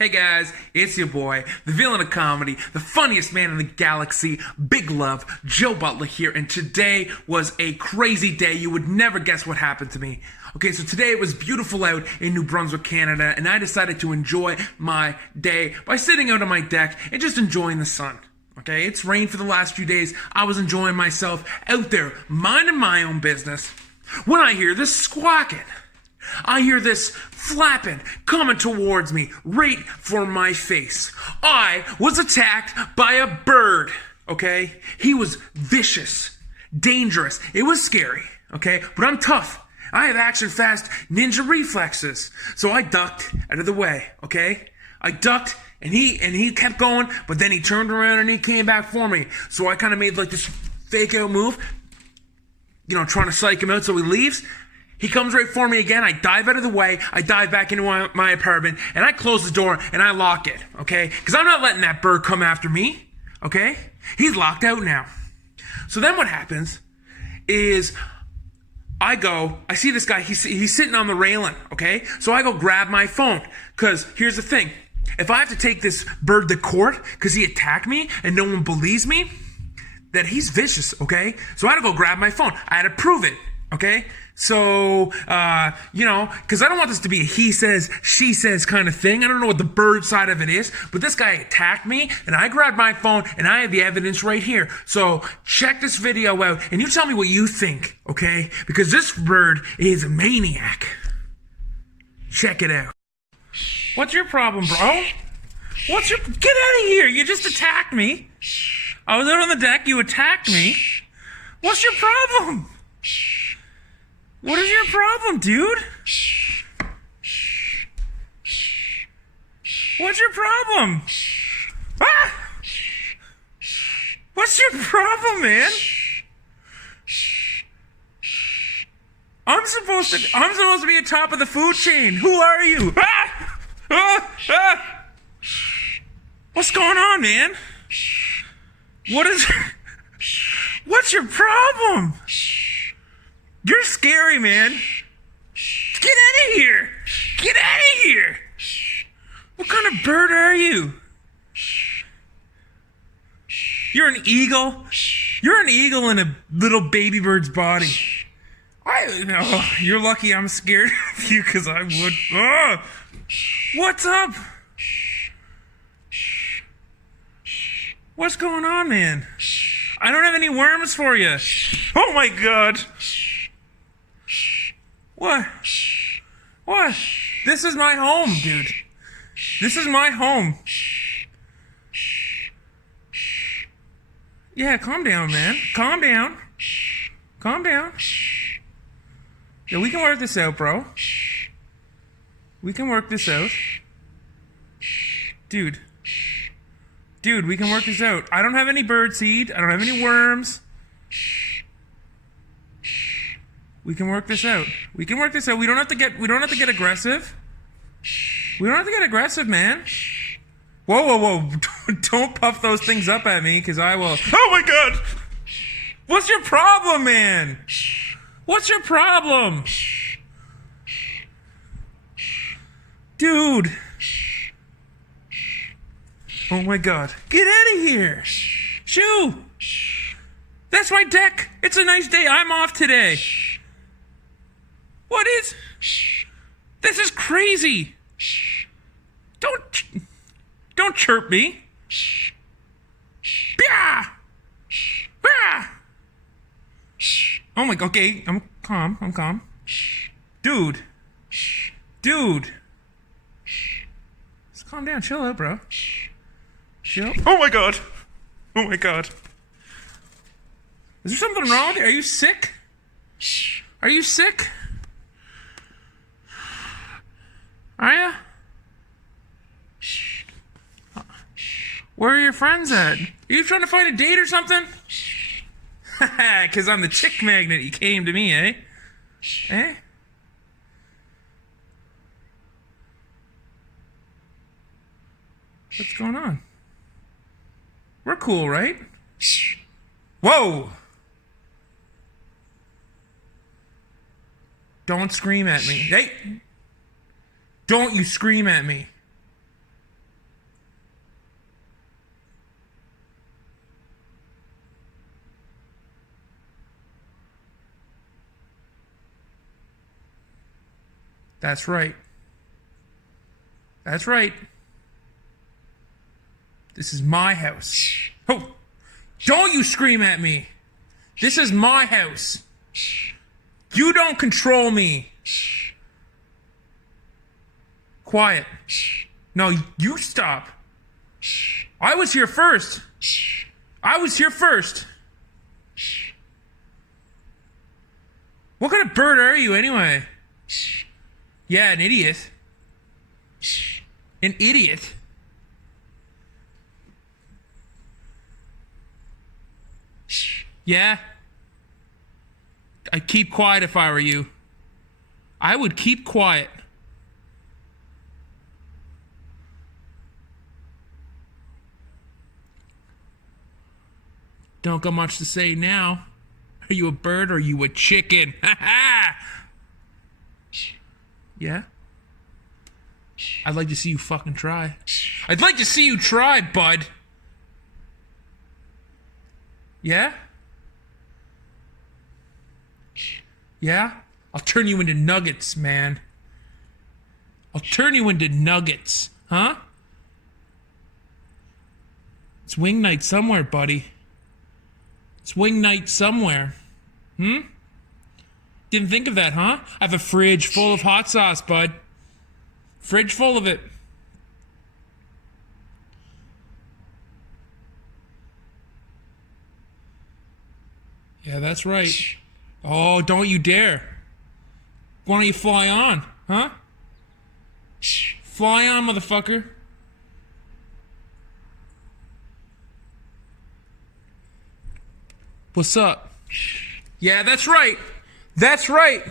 Hey guys, it's your boy, the villain of comedy, the funniest man in the galaxy, Big Love, Joe Butler here, and today was a crazy day. You would never guess what happened to me. Okay, so today it was beautiful out in New Brunswick, Canada, and I decided to enjoy my day by sitting out on my deck and just enjoying the sun. Okay, it's rained for the last few days. I was enjoying myself out there, minding my own business, when I hear this squawking. I hear this flapping coming towards me, right for my face. I was attacked by a bird, okay? He was vicious, dangerous. It was scary, okay? But I'm tough. I have action-fast ninja reflexes. So I ducked out of the way, okay? I ducked, and he kept going, but then he turned around and he came back for me. So I kind of made like this fake-out move, trying to psych him out so he leaves. He comes right for me again. I dive out of the way. I dive back into my apartment, and I close the door, and I lock it, okay? Because I'm not letting that bird come after me, okay? He's locked out now. So then what happens is I see this guy. He's sitting on the railing, okay? So I go grab my phone, because here's the thing. If I have to take this bird to court because he attacked me and no one believes me, that he's vicious, okay? So I had to go grab my phone. I had to prove it, okay? So, because I don't want this to be a he says, she says kind of thing. I don't know what the bird side of it is, but this guy attacked me, and I grabbed my phone, and I have the evidence right here. So, check this video out, and you tell me what you think, okay? Because this bird is a maniac. Check it out. What's your problem, bro? Get out of here! You just attacked me. I was out on the deck, you attacked me. What's your problem? What is your problem, dude? What's your problem? Ah! What's your problem, man? I'm supposed to be at top of the food chain. Who are you? Ah! Ah! Ah! What's going on, man? What's your problem? You're scary, man. Get out of here. Get out of here. What kind of bird are you? You're an eagle? You're an eagle in a little baby bird's body. You're lucky I'm scared of you because I would. Oh, what's up? What's going on, man? I don't have any worms for you. Oh my God. What? What? This is my home, dude. This is my home. Yeah, calm down, man. Calm down. Calm down. Yeah, we can work this out, bro. We can work this out. Dude, we can work this out. I don't have any bird seed. I don't have any worms. We can work this out. We can work this out. We don't have to get aggressive. We don't have to get aggressive, man. Whoa. Don't puff those things up at me, because I will. Oh my God! What's your problem, man? What's your problem? Dude. Oh my God. Get out of here. Shoo. That's my deck. It's a nice day. I'm off today. This is crazy. Don't chirp me. Bah! Bah! Oh my God, okay, I'm calm. Dude. Just calm down, chill out, bro. Chill. Oh my God. Is there something wrong with you? Are you sick? Are you sick? Are ya? Where are your friends at? Are you trying to find a date or something? Haha, because I'm the chick magnet. You came to me, eh? Eh? What's going on? We're cool, right? Whoa! Don't scream at me. Hey! Don't you scream at me. That's right. That's right. This is my house. Oh, don't you scream at me. This is my house. You don't control me. Quiet. No, you stop. I was here first. I was here first. What kind of bird are you anyway? Yeah, an idiot. An idiot. Yeah. I'd keep quiet if I were you. I would keep quiet. Don't got much to say now. Are you a bird or are you a chicken? Ha ha! Yeah? I'd like to see you fucking try. I'd like to see you try, bud. Yeah? Yeah? I'll turn you into nuggets, man. I'll turn you into nuggets. Huh? It's wing night somewhere, buddy. It's wing night somewhere. Didn't think of that, huh? I have a fridge full of hot sauce, bud. Fridge full of it. Yeah, that's right. Oh, don't you dare. Why don't you fly on, huh? Fly on, motherfucker. What's up? Yeah, that's right. That's right.